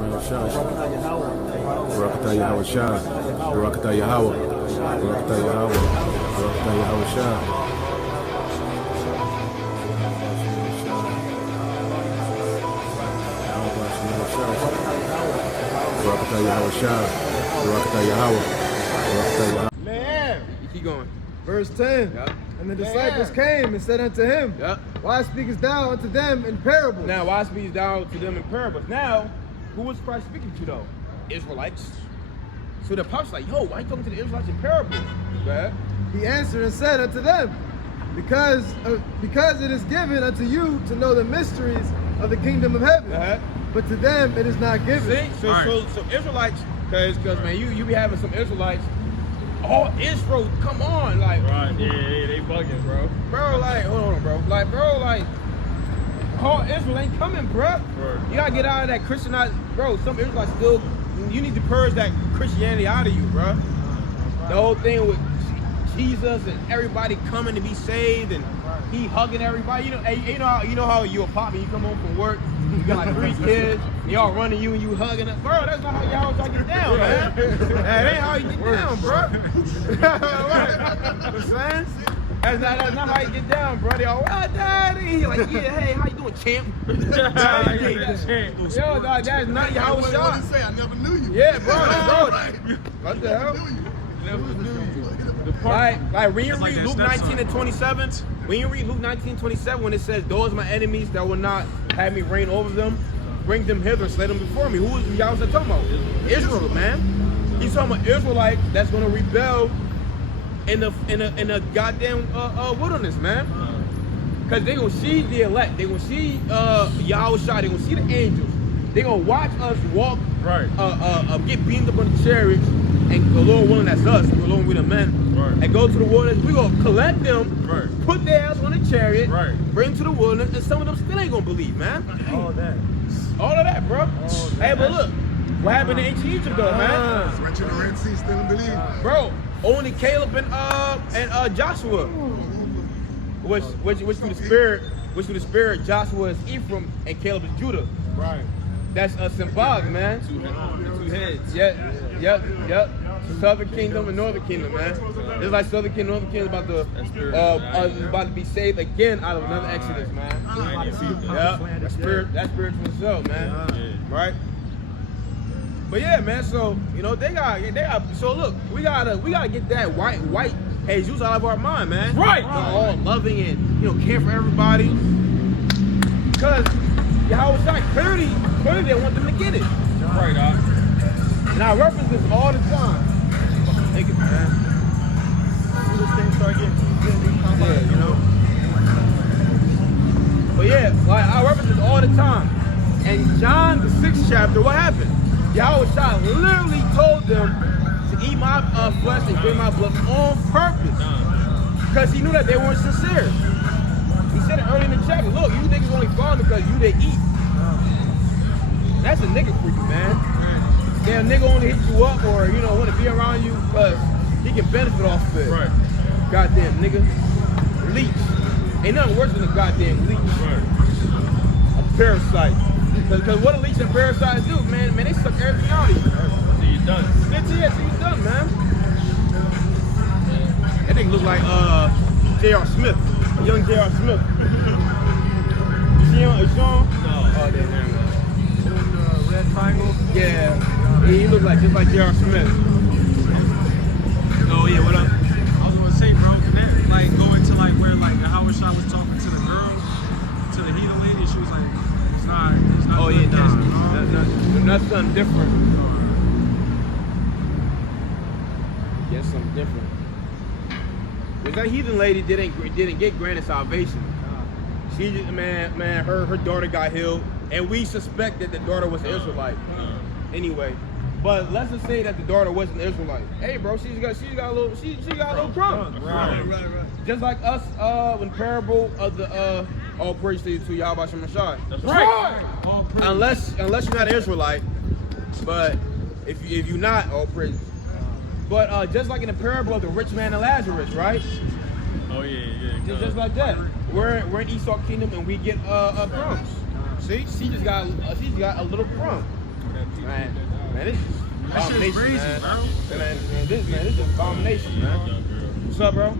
Barakatah Yahweh Shah. Barakatah Yahweh. Barakatah Yahweh. Barakatah Yahweh Shah. Barakatah Yahweh Shah. Barakatah Yahweh. Barakatah Yahweh. Man, You keep going. verse 10. Yep. And the disciples came and said unto him, Yep. Why speakest thou unto them in parables? Now, why speaks down to them in parables? Now, who was Christ speaking to though? Israelites. So the apostles like, yo, why are you talking to the Israelites in parables? Right? He answered and said unto them, because it is given unto you to know the mysteries of the kingdom of heaven, but to them it is not given. See? So Israelites, cause man, you be having some Israelites. All Israel, come on, like, Right, yeah, they bugging, bro. bro, like, hold on, bro, like, all Israel ain't coming, bro. Right. You gotta get out of that Christianized, bro. Some Israelites still, you need to purge that Christianity out of you, bro. The whole thing with Jesus and everybody coming to be saved and he hugging everybody. You know how you a pop and you come home from work, you got like 3 kids, they all running you and you hugging them. Bro, that's not how y'all try to get down, man. That ain't how you get down, bro. Right? That's not how you get down, bro. They all, oh, daddy. Like, yeah, hey, how you doing, champ? Yo, dog, that's not how it's shot. What did he say? I never knew you. Yeah, bro. What the hell? Like when you read Luke 19 and 27, when it says, those are my enemies that will not have me reign over them, bring them hither and slay them before me. Who is y'all talking about? Israel, man. He's talking about Israelites that's gonna rebel in the goddamn wilderness, man. Cause they gonna see the elect, they gonna see Yahweh Shai, they gonna see the angels, they gonna watch us walk, Right. get beamed up on the chariots, and the Lord willing, that's us, the Lord with the men, Right. and go to the wilderness. We gonna collect them, Right. put their ass on a chariot, Right. bring them to the wilderness, and some of them still ain't gonna believe, man. All that. All of that, bro. Hey, but look, what happened in ancient Egypt though, man? Went to the Red Sea, still don't believe. Bro, only Caleb and Joshua, which through the spirit, Joshua is Ephraim and Caleb is Judah. Right. That's symbolic, man. Two heads. Yep. Southern Kingdom and Northern Kingdom, man. It's like Southern Kingdom, Northern Kingdom about to be saved again out of another Exodus, man. Yep. That spiritual itself, man. Right. But yeah, man. So they got. So look, we gotta get that white Jesus out of our mind, man. Right. All loving and care for everybody. Because Yahweh Shai clearly they want them to get it. Right, Doc. And I reference this all the time. Take it, man. This thing start getting Yeah, But yeah, like I reference this all the time. And John, the 6th chapter, what happened? Yahweh Shai literally told them to eat my flesh and drink my blood on purpose. Because he knew that they weren't sincere. He said it early in the chapter. Look, you niggas only follow me because you didn't eat. That's a nigga for you, man. Damn, nigga only hit you up or, want to be around you because he can benefit off of it. Right. Goddamn nigga. Leech. Ain't nothing worse than a goddamn leech. Right. A parasite. Because what a leech and parasites do, man, they suck everything out of you. So you done. That's it, so you done, man. That nigga look like J.R. Smith. Young J.R. Smith. You see him? No. Oh, damn, man. red triangle. Yeah, he looked just like J.R. Smith. Oh yeah, what up? I was gonna say, bro, can that go into where the Howard Shah was talking to the girl, to the heathen lady? She was like, it's not. Oh yeah, that's something different. Yes, something different. Because that heathen lady didn't get granted salvation. She just, man, her daughter got healed, and we suspect that the daughter was an Israelite. Anyway, but let's just say that the daughter wasn't an Israelite. Hey, bro, she got a little crumbs. Right. Just like us, when parable of the all praise to Yahweh Shem Shai. That's right. Unless you're not an Israelite, but if you're not, all praise. But just like in the parable of the rich man and Lazarus, right? Oh yeah. Just like that. We're in Esau kingdom and we get crumbs. See, she just got a little crumb. Man, this is That shit's abomination, crazy, man. bro. This is abomination, man. What's up, bro?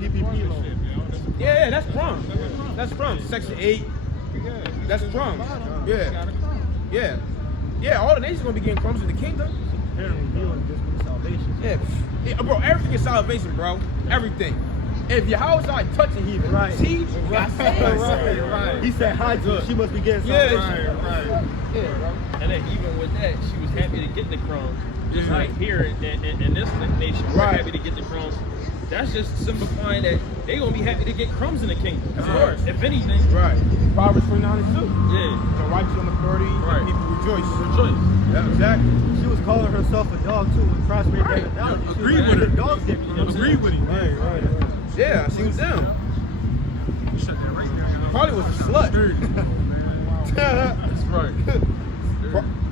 PPP loan. Yeah, that's crumbs. That's crumbs. Section 8. That's crumbs. Yeah. Yeah. Yeah, all the nations gonna be getting crumbs in the kingdom. Apparently, healing just means salvation. Yeah, bro, everything is salvation, bro. Everything. If your house like touching heathen, Right. see, got saved. Right. He said hi to her. She must be getting Yeah, something. Right. Yeah, bro. And then even with that, she was happy to get the crumbs. Just Yeah. like here in this nation, we're Right. happy to get the crumbs. That's just simplifying that they gonna be happy to get crumbs in the kingdom. Of course. If anything. Right. Proverbs 29:2. Yeah. The righteous on authority, Right. people rejoice. Rejoice. Yeah, exactly. She was calling herself a dog too when Christ made Right. that analogy. She was Agree like, with her. "The dogs get crumbs." Agree with him. Right. Yeah, she was down. Shut that right there. Probably was a slut. That's right.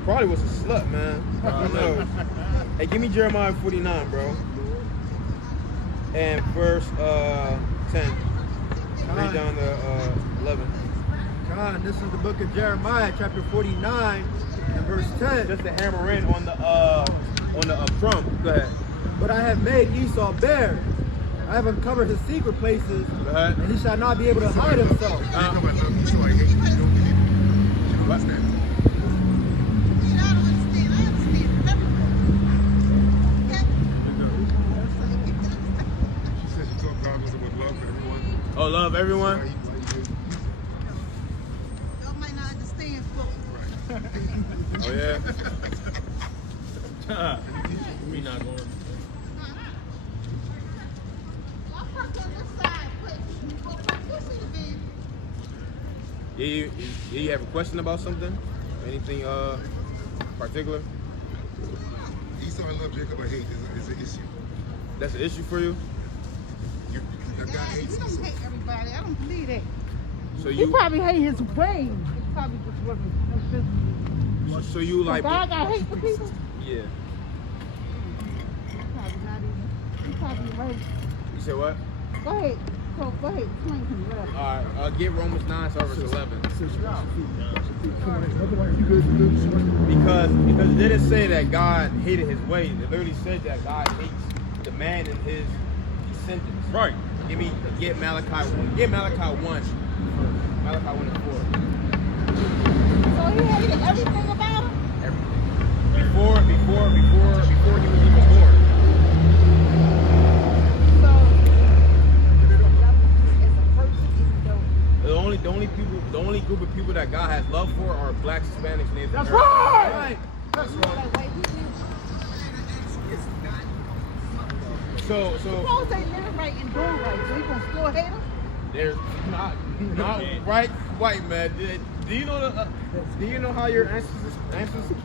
Probably was a slut, man. I don't know. Hey, give me Jeremiah 49, bro. And verse 10. Read down to 11. God, this is the book of Jeremiah, chapter 49, and verse 10. Just to hammer in on the crumb. Go ahead. But I have made Esau bare. I have uncovered his secret places, Go ahead. and he shall not be able to hide himself. You know I love you, so I hate you. You don't believe it. You don't understand. She said she taught God was about love for everyone. Oh, love everyone. Why you- Y'all might not understand fully. Oh yeah. We not going. Y'all parked on this side, but you go park this in the van. Yeah, you have a question about something? Anything particular? Esau and love, Jacob I hate is an issue. That's an issue for you? God Nah, hates you don't Esau. hate everybody. I don't believe that. So He you probably hate his ways. He probably just wasn't consistent. so you like God got hate for people? Yeah. Probably not even. He probably right. You said what? Go ahead. So go ahead. Explain to me what else. Alright, get Romans 9 verse 11. Because it didn't say that God hated his ways. It literally said that God hates the man and his descendants. Right. Get Malachi 1. Get Malachi 1. Malachi 1 and 4. So he hated everything about him? Everything. Before he was even born. So, love as a person, even though The only group of people that God has love for are blacks, Hispanics, Native Americans. right. That's Like, right. white people. So Suppose they live right and doing right, so he gonna still hate them? there's not right white man. Do you know do you know how your ancestors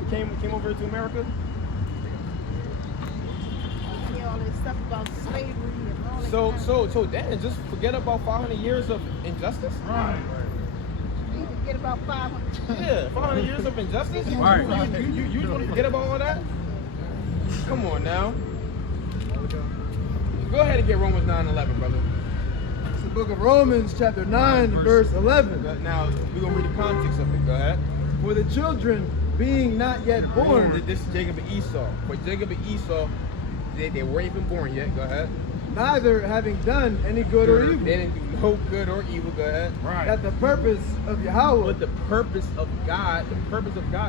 came over to America? Yeah, all this stuff about slavery and all that. So then just forget about 500 years of injustice. Right. You forget about 500. Yeah, 500 years of injustice. Right. You want to forget about all that? Come on now. Go ahead and get Romans 9:11, brother. It's the book of Romans, chapter 9, verse 11. Now we're gonna read the context of it. Go ahead. For the children being not yet born, This is Jacob and Esau. But Jacob and Esau, they weren't even born yet. Go ahead. neither having done any good or They evil, didn't do no good or evil. Go ahead. that the purpose of Yahweh, But the purpose of God,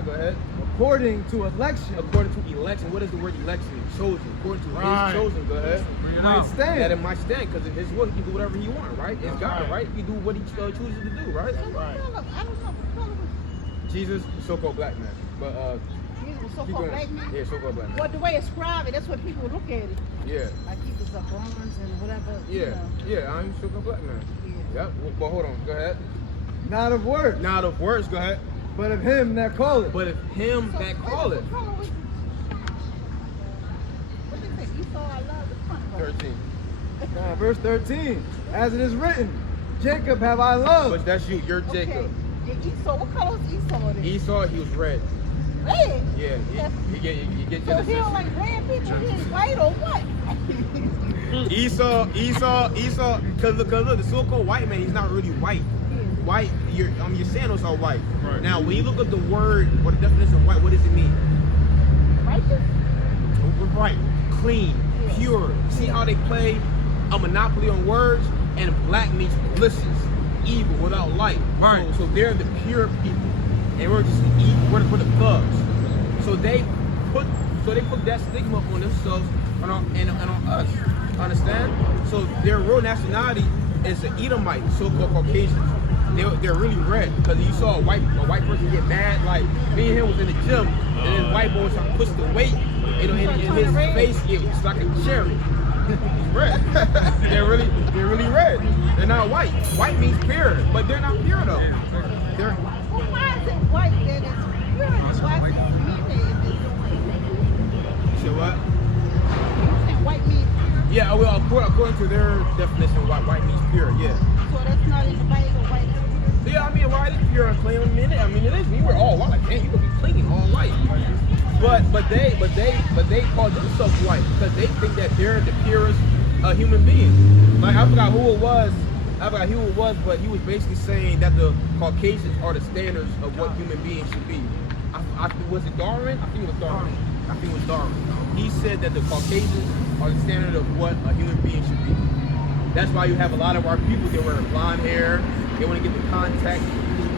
go ahead. according to election, According to election, what is the word election? Chosen. According to Right. his chosen, go ahead. Bring it might out. stand. That it might stand, because in his will, he can do whatever he wants, right? It's God, right? He can do what he chooses to do, right? So what color? I don't know what color was Jesus, so-called black man. But Jesus was keep so-called going. black man? Yeah, so-called black man. Well, the way it's described it, that's what people look at it. Yeah, Like he was a bronze and whatever. you yeah, know. yeah. I'm so-called black man. Yeah. Yep. But hold on, go ahead. not of works, Not of words, go ahead. but of him that calleth. But if him So, that wait, calleth, what color was it? What did it say? Esau, I love the front part. 13. Verse 13, as it is written, Jacob have I But loved, that's you. You're Okay. Jacob. And Esau, what color was Esau then? Esau, he was red. Red. Yeah, you get So he Genesis. don't like red people, he is white or what? Esau, because look, the so-called white man, he's not really white. white, your sandals are white. Right. Now, when you look at the word or the definition of white, what does it mean? Righteous? Right, clean, pure. See how they play a monopoly on words? And black means malicious, evil, without light. Right. So they're the pure people, and we're just evil. We're the thugs. So they put that stigma on themselves and on us. Understand? So their real nationality is the Edomite, so-called Caucasians. They're really red because you saw a white person get mad. Like me and him was in the gym, and then white boy was trying to push the weight, and his face it's like a cherry. He's red. they're really red. They're not white. White means pure, but they're not pure though. They're Well, why is it white that is pure? And why is it mean that it is you say what? white means pure? Yeah, well, according to their definition, white means pure. Yeah. So that's not in the Bible, white is pure? Yeah, I mean, white is pure and clean. I mean, it is. We were all white. Man, you could be clean, all white. But they call themselves white because they think that they're the purest human beings. Like I forgot who it was, but he was basically saying that the Caucasians are the standards of what human beings should be. Was it Darwin? I think it was Darwin. He said that the Caucasians are the standard of what a human being should be. That's why you have a lot of our people that wear blonde hair. They want to get the contact,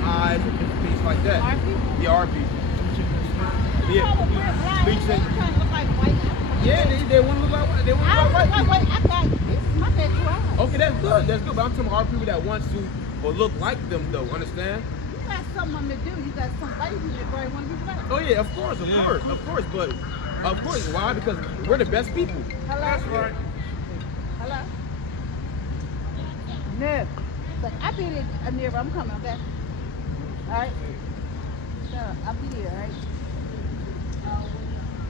eyes, and things like that. Our people? Yeah, our people. Yeah. Oh, we're black. Bleaching. They're trying to look like white people. Yeah, they want to look like white. They want to look like white people. I got this is my tattoo. Okay, that's good. But I'm talking about our people that wants to or look like them, though. Understand? You got something to do. You got some white people that probably want to be black. Oh yeah, of course. But of course, why? Because we're the best people. Hello? That's right. Hello? No. But I be there, I'm coming, okay? Alright? So, I'll be there, alright?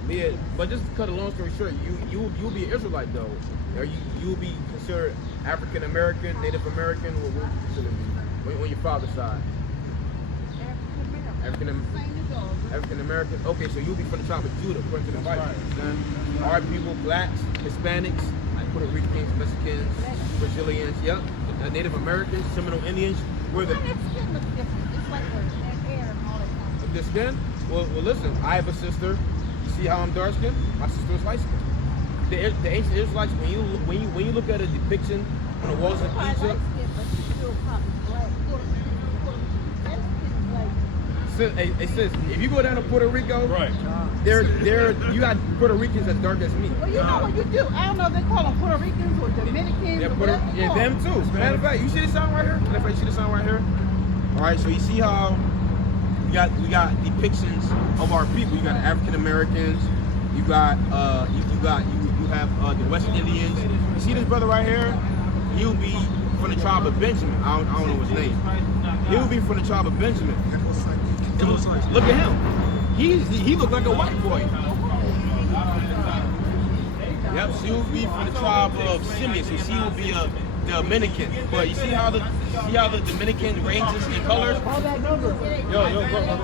Yeah, but just to cut a long story short, you'll be an Israelite though. Or you'll be considered African American, Native American, or what would you consider me on your father's side? African American. Okay, so you'll be from the tribe of Judah, according to the Bible. Right. Our people, blacks, Hispanics, like Puerto Ricans, Mexicans, Brazilians, yep. Native Americans, Seminole Indians. We're the. Their skin looks different. It's like their hair and all that stuff. The skin? Well, listen. I have a sister. You see how I'm dark skinned? My sister is light skinned. The ancient Israelites, when you look at a depiction on the walls of Egypt. It says if you go down to Puerto Rico, right? You got Puerto Ricans as dark as me. Well, you know what you do. I don't know if they call them Puerto Ricans or Dominicans or whatever. Yeah, them too. Matter of fact, you see the sign right here? You see the sign right here? All right, so you see how we got depictions of our people. You got African Americans. You got you have the West Indians. You see this brother right here? He'll be from the tribe of Benjamin. I don't know his name. He'll be from the tribe of Benjamin. Look at him. He looked like a white boy. Yep, she will be from the tribe of Simeon, so she will be a Dominican. But you see how the Dominican ranges in colors? Yo, bro.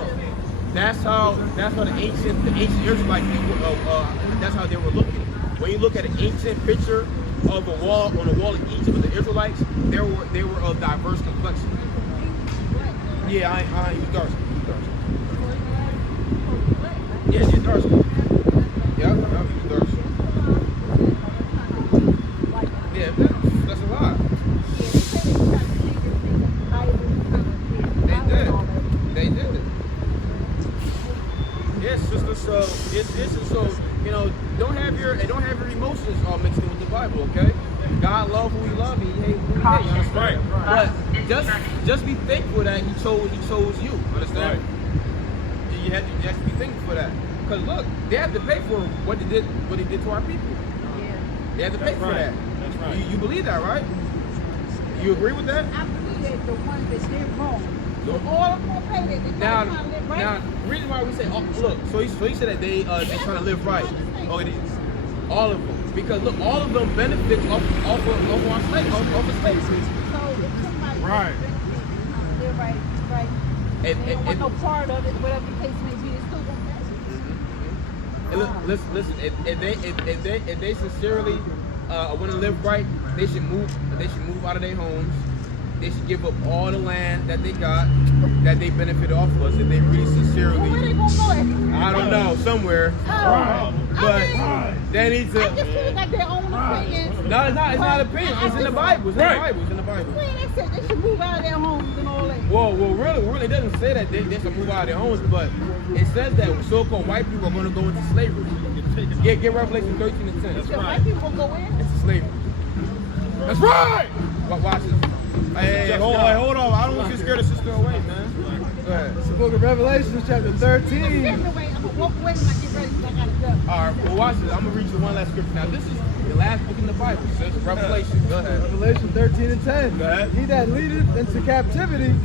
That's how the ancient Israelites that's how they were looking. When you look at an ancient picture of a wall on the wall of Egypt with the Israelites, they were of diverse complexion. Yeah, I was dark. Yeah, she's dark. Yeah, she's dark. Yeah, that's a lot. They did it. Yes, sister. So don't have your emotions all mixed in with the Bible, okay? God love who He love, and He hate who He hate. Right. But just be thankful that He chose you. Understand? Right. You have to be thankful for that. Because look, they have to pay for what they did to our people. Yeah. They have to pay for that. That's right. You believe that, right? You agree with that? I believe that the ones that did wrong. So all of them will pay that. Now, the reason why we say, look, so he said that they trying to live right. Oh, it is. All of them. Because look, all of them benefit off of our slaves, off of slaves. So if somebody right. Live right, they don't want no part of it, whatever the case may be, they still gonna pass it. And look, listen. If they sincerely want to live right, they should move out of their homes they should give up all the land that they got, that they benefited off of us, if they really sincerely. Well, where they gonna go at? I don't know, somewhere. But they need to. I just feel like their own opinions. No, it's not opinion. It's in the Bible. It's in the Bible. It's in the Bible. Well, they said they should move out of their homes and all that. Well, really, it doesn't say that they should move out of their homes, but it says that so-called white people are going to go into slavery. Get Revelation 13 and 10. That's So white people gonna go in? It's slavery. That's right. Watch this. Hey, hold on. I don't want you to scare the sister away, man. Go ahead. It's the book of Revelation, chapter 13. I'm gonna walk away when I get ready because I gotta go. All right, well, watch this. I'm going to read you one last scripture. Now, this is the last book in the Bible. It says Revelation. Go ahead. Revelation 13 and 10. Go ahead. He that leadeth into captivity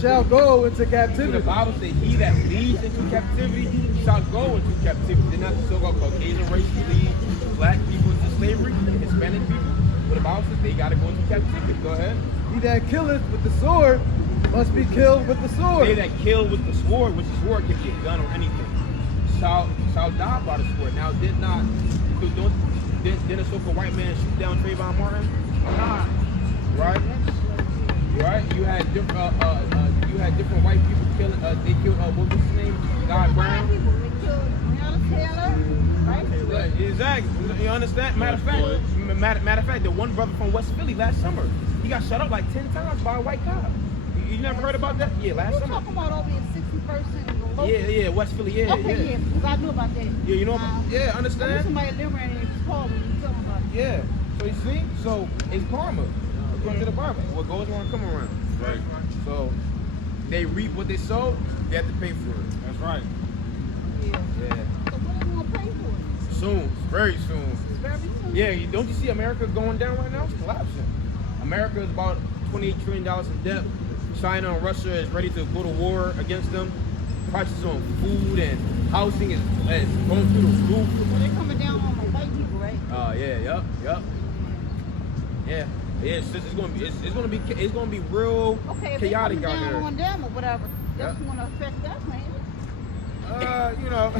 shall go into The captivity. Bible says, he that leads into captivity shall go into captivity. They're not the so-called Caucasian race who lead black people into slavery, Hispanic people. But the Bible says they got to go into captivity. Go ahead. He that killeth with the sword must be killed with the They sword. that kill with the sword, which the sword can be a gun or anything, shall die by the sword. Now, didn't a so-called white man shoot down Trayvon Martin? Right? You had different white people killing. They killed what was his name? God Brown. They killed Breonna Taylor, right? Exactly. You understand? Matter of fact, the one brother from West Philly last summer, he got shot up like 10 times by a white cop. You never heard about that? Yeah, last You're summer. talking about over in 61st and Yeah, West Philly. Yeah, Okay, yeah, because I knew about that. Yeah, you know about, yeah, I knew understand? somebody living around here was called when you talking about it. Yeah. So you see? So it's karma. According to the Bible. What goes around come around. Right. So they reap what they sow, they have to pay for it. That's right. Yeah. Yeah. So what are we gonna pay for it? Soon. Very soon. It's very soon. Yeah, don't you see America going down right now? It's collapsing. America is about $28 trillion in debt. China and Russia is ready to go to war against them. Prices on food and housing is going through the roof. Well, they're coming down on the white people, right? Yep. Yeah. Yeah, it's gonna be real Okay, if chaotic they out coming here. down on them or whatever, that's Yeah. gonna affect us, man. You know,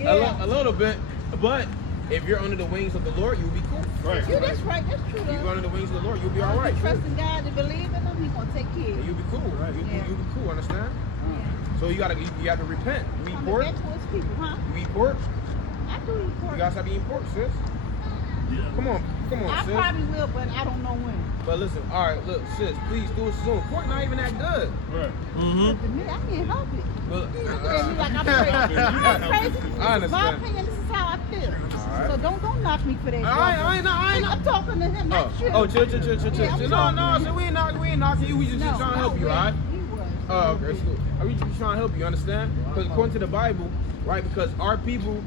Yeah. a little bit. But if you're under the wings of the Lord, you'll be cool. Right. Yeah, that's right. That's true. If you're under the wings of the Lord, you'll be all right. Trust in God and believe in Him, He's gonna take care of you. You'll be cool. You'll be cool. Understand? So you have to repent. You eat Coming pork. back towards people, huh? You eat pork. I do eat pork. You gotta stop eating pork, sis. Come on, I sis. probably will, but I don't know when. But listen, all right, look, sis, please do it soon. Pork not even that good. Right. To me, I can't help it. Look, You look at me like I'm crazy. I'm crazy. I understand. My opinion, this is how I feel. right. So don't knock me for that. I ain't I'm talking to him, not you. chill. Yeah, I'm No, talking to so him. we ain't knocking you. We just trying to help you, all right? He was. Oh, okay, so we just trying to help you, understand? Because according to the Bible, right? Because our people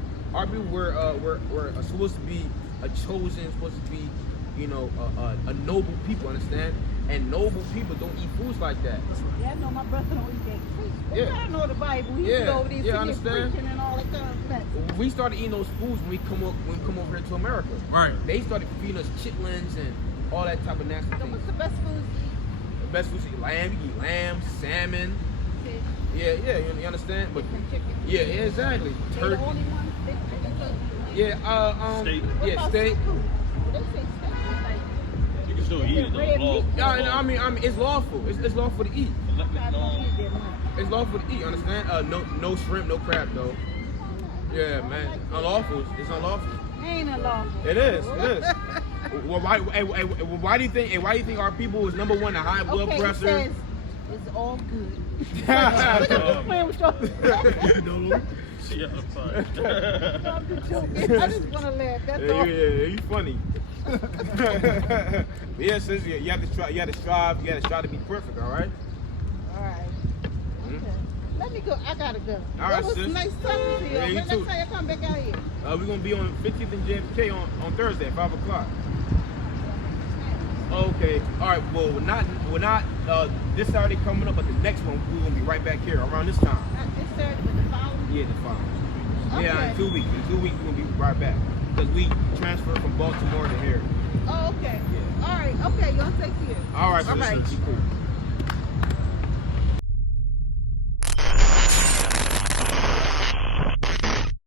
were supposed to be a chosen, supposed to be, you know, a noble people, understand? And noble people don't eat foods like that. Yeah, I know my brother don't eat that fish. Yeah. I know the Bible. He Yeah, go over there yeah, I sitting there understand. preaching and all that kind of stuff. We started eating those foods when we come over here to America. Right. They started feeding us chitlins and all that type of nasty So things. what's the best food to The best foods, you eat lamb, salmon. eat? Yeah, you understand? But Fish and chicken. yeah, exactly. They Turkey. the only ones? Fish, chicken, turkey. Yeah, Steak. What yeah, about steak. seafood? They say steak. Like, You can still eat it red though. meat. Yeah, I mean, it's lawful. It's lawful to eat. I don't eat that much. It's lawful to eat. Understand? No shrimp, no crab though. Yeah, man, unlawful. It's unlawful. Ain't unlawful. It is. Well, why do you think our people is number one in high blood Okay, pressure? it says it's all good. Look at you playing with your Yeah, I'm sorry. I'm just joking. I just want to laugh. That's all. Yeah, you funny. Yeah, sis, you have to strive to be perfect, all right? All right. Okay. Let me go. I gotta go. All right, That was sis. nice talking to you. Yeah, you When too. next time you come back out here? We're gonna be on 15th and JFK on Thursday at 5 o'clock. Okay. All right. Well, we're not this Saturday coming up, but the next one we're gonna be right back here around this time. Not this Saturday, but the following. Yeah, the following. Yeah, Okay. in 2 weeks. In 2 weeks we're gonna be right back because we transferred from Baltimore to here. Oh, okay. Yeah. All right. Okay, y'all take care. All right. So All right. this is cool.